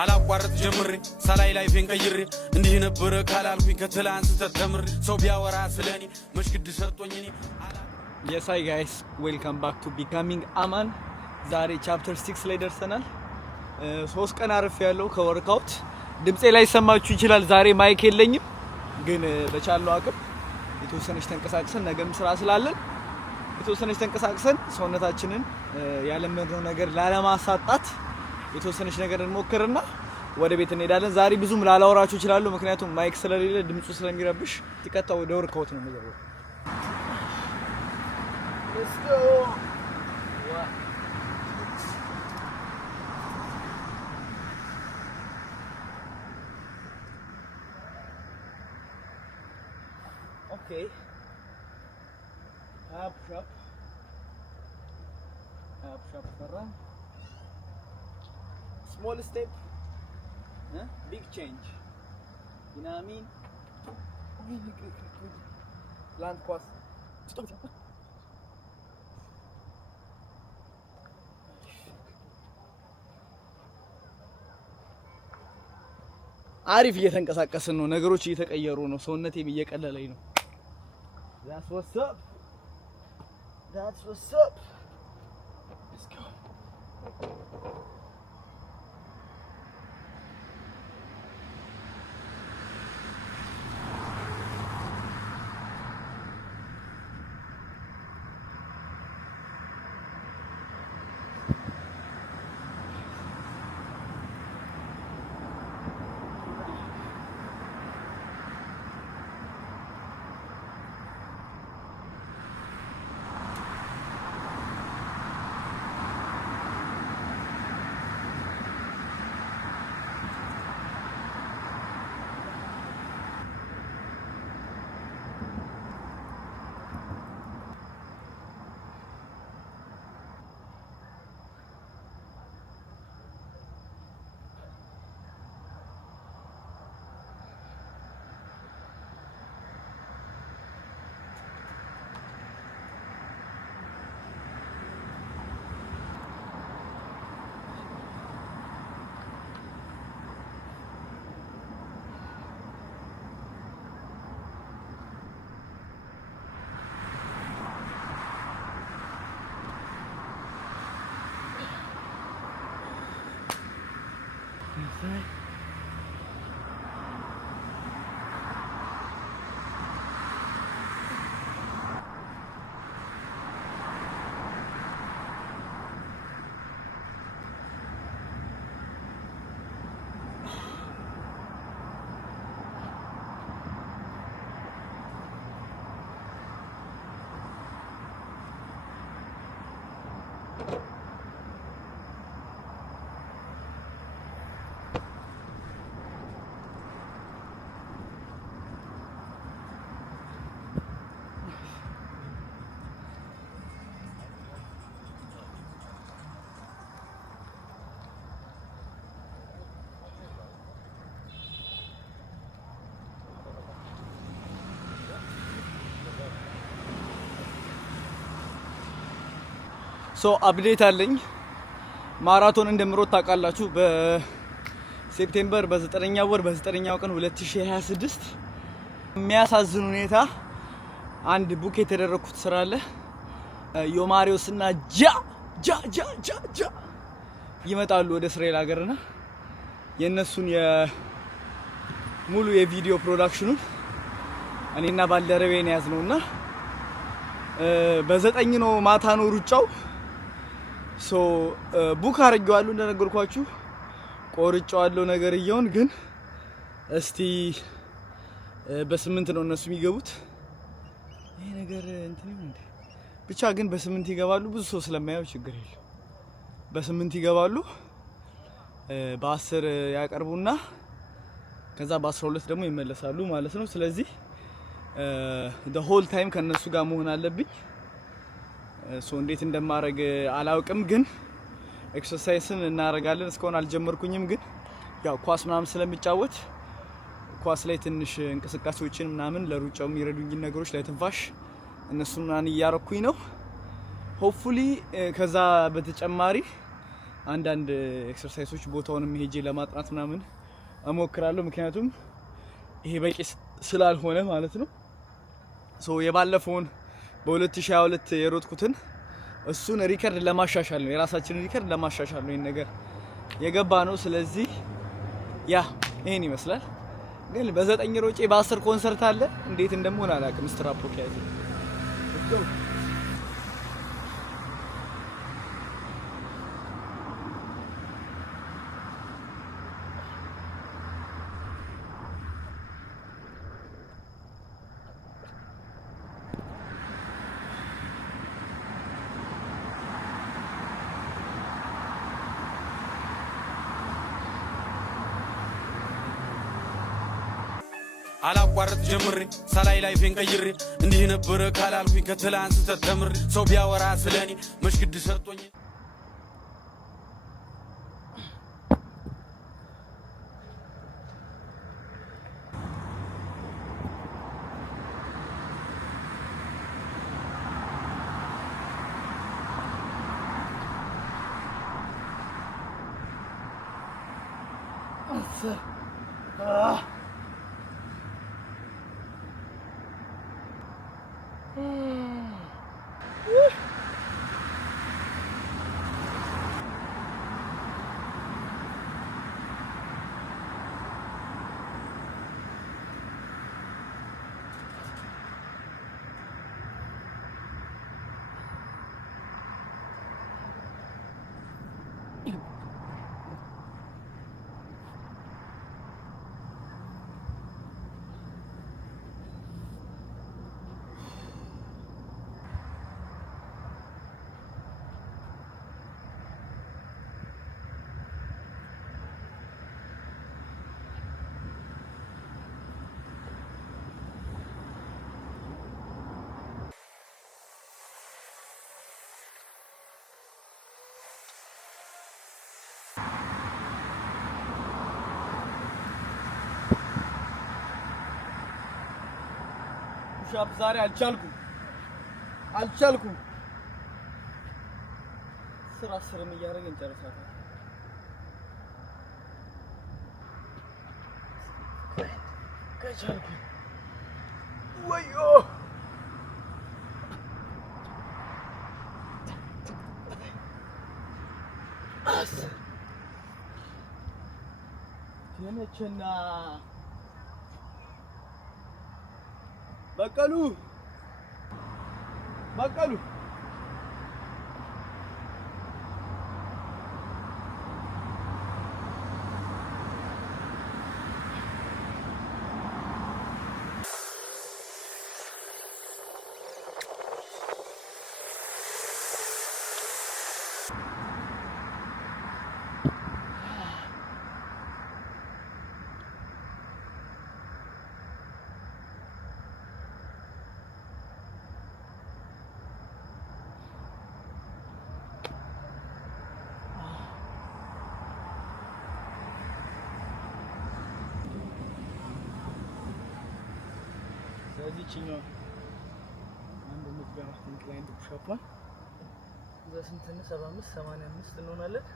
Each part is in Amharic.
አላቋረጥ ጀምሬ ሳላይ ላይፌን ቀይሬ እንዲህ ነበረ ካላልኩኝ ከትላንት ተተምሬ ሰው ቢያወራ ስለኔ መሽግድ ሰጥቶኝ እኔ Yes hi guys, welcome back to Becoming Aman. ዛሬ ቻፕተር 6 ላይ ደርሰናል። 3 ቀን አርፍ ያለው ከወርካውት ድምጼ ላይ ሰማችሁ ይችላል። ዛሬ ማይክ የለኝም ግን በቻለው አቅም የተወሰነች ተንቀሳቅሰን ነገም ስራ ስላለን የተወሰነች ተንቀሳቅሰን ሰውነታችንን ያለመድነው ነገር ላለማሳጣት የተወሰነች ነገር እንሞክርና ወደ ቤት እንሄዳለን። ዛሬ ብዙም ላላወራችሁ ይችላል ምክንያቱም ማይክ ስለሌለ ድምጹ ስለሚረብሽ ተከታው ወደ ወርካውት ነው የምገባው። Let's go. What? Okay. Up shop. Sarah. Small step. Huh? Big change. You know what I mean? Land cost. Stop. አሪፍ እየተንቀሳቀስን ነው። ነገሮች እየተቀየሩ ነው። ሰውነቴም እየቀለለኝ ነው። That's what's up. Let's go. Right. ሶ አፕዴት አለኝ። ማራቶን እንደምሮጥ ታውቃላችሁ። በሴፕቴምበር በ9ኛው ወር በ9ኛው ቀን 2026 የሚያሳዝን ሁኔታ አንድ ቡክ የተደረኩት ስራ አለ። ዮማሪዮስ እና ጃ ይመጣሉ ወደ እስራኤል ሀገርና የነሱን የሙሉ የቪዲዮ ፕሮዳክሽኑን እኔና ባልደረቤን ያዝነውና በ9 ነው ማታ ነው ሩጫው። ሶ ቡክ አድርጌዋለሁ እንደነገርኳችሁ ቆርጬዋለሁ ነገርየውን። ግን እስቲ በ8 ነው እነሱ የሚገቡት። ይሄ ነገር እንትን እንዴ ብቻ ግን በ8 ይገባሉ። ብዙ ሰው ስለማያው ችግር የለም። በ8 ይገባሉ። በ10 ያቀርቡና ከዛ በ12 ደግሞ ይመለሳሉ ማለት ነው። ስለዚህ the whole time ከነሱ ጋር መሆን አለብኝ። ሶ እንዴት እንደማረግ አላውቅም ግን ኤክሰርሳይስን እናረጋለን። እስካሁን አልጀመርኩኝም ግን ያው ኳስ ምናምን ስለሚጫወት ኳስ ላይ ትንሽ እንቅስቃሴዎችን ምናምን ለሩጫው የሚረዱኝ ነገሮች ላይ ትንፋሽ እነሱን ማን እያረኩኝ ነው። ሆፕፉሊ ከዛ በተጨማሪ አንዳንድ ኤክሰርሳይሶች ቦታውንም ሄጄ ለማጥናት ምናምን እሞክራለሁ ምክንያቱም ይሄ በቂ ስላልሆነ ማለት ነው ሶ የባለፈውን በ2022 የሮጥኩትን እሱን ሪከርድ ለማሻሻል ነው የራሳችንን ሪከርድ ለማሻሻል ነው ይሄን ነገር የገባ ነው ስለዚህ ያ ይሄን ይመስላል ግን በ9 ሮጬ በ10 ኮንሰርት አለ እንዴት እንደምሆን አላውቅም ስትራፖ ከያዘ አላቋርጥ ጀምሬ ሳላይ ላይፌን ቀይሬ እንዲህ ነበር ካላልኩኝ ከትላንት ተተምሬ ሰው ቢያወራ ስለኔ መሽግድ ሰጥቶኝ ሻፕ ዛሬ አልቻልኩም ስራም እያደረገ እንጨርሳለን ከቻልኩ ወዮ የነችና በቀሉ እዚህኛው አንድ ምትገባ ኢንክላይንድ ፑሽ-አፕ ዘስንት 75 85 እንሆናለን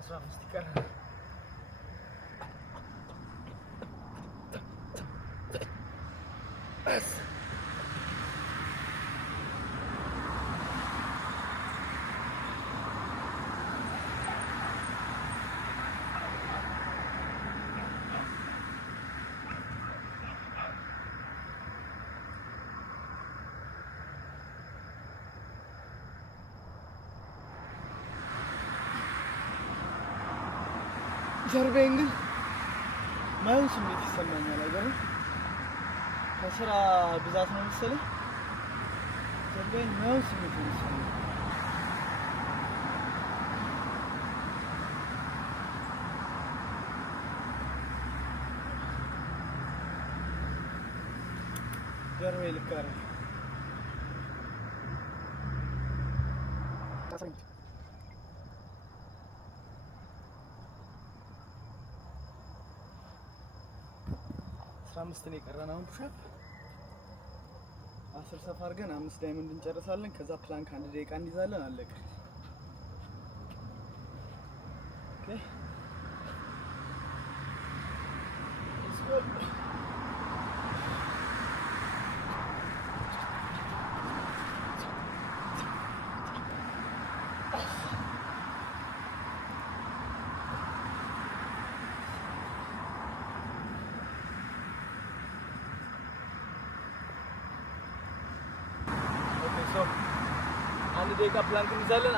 15 ይቀራል ጀርባዬን ግን ማየው ስሜት ይሰማኛል አይደል ከስራ ብዛት ነው መሰለኝ ጀርባዬን ማየው ስሜት ይሰማኛል ጀርባዬ ልካረ 15 ነው የቀረን አሁን ፑሽ-አፕ 10 ሰፋ አድርገን 5 ዳይመንድ እንጨርሳለን ከዛ ፕላንክ 1 ደቂቃ እንይዛለን አለቀ ደቂቃ ፕላንክ እንይዛለን።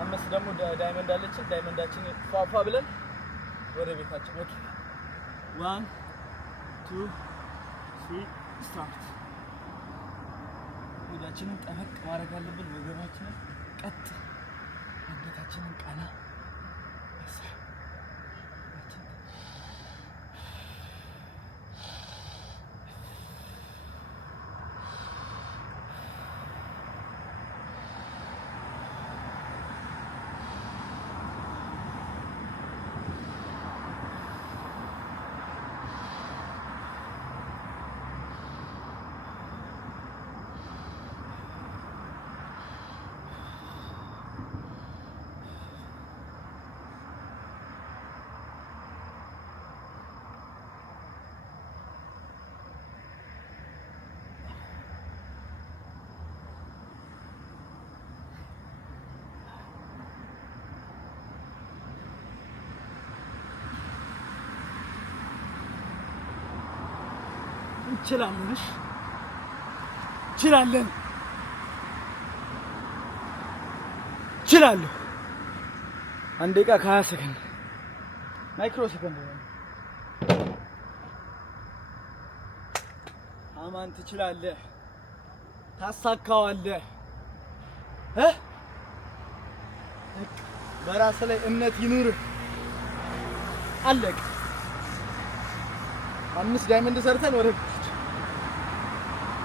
አምስት ደግሞ ዳይመንድ አለችን። ዳይመንዳችንን ፏፏ ብለን ወደ ቤታችን። ኦኬ 1 2 3 ስታርት። ወዳችንን ጠበቅ ማድረግ አለብን። ወገባችንን ቀጥ፣ አንገታችንን ቀና። እንችላለን። አንድ ደቂቃ ከ20 ሰከንድ ማይክሮ ሰከንድ ነው። አማን ትችላለህ፣ ታሳካዋለህ። በራስ ላይ እምነት ይኑርህ። አለቅ 5 ዳይመንድ ሰርተን ወደ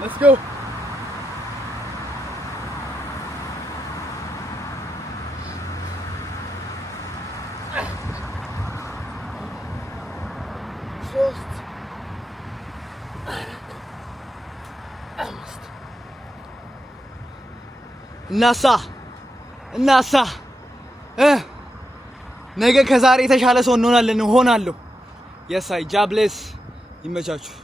Let's go. እናሳ ነገ ከዛሬ የተሻለ ሰው እንሆናለን። ሆናለሁ። የሳይ ጃብሌስ ይመቻችሁ።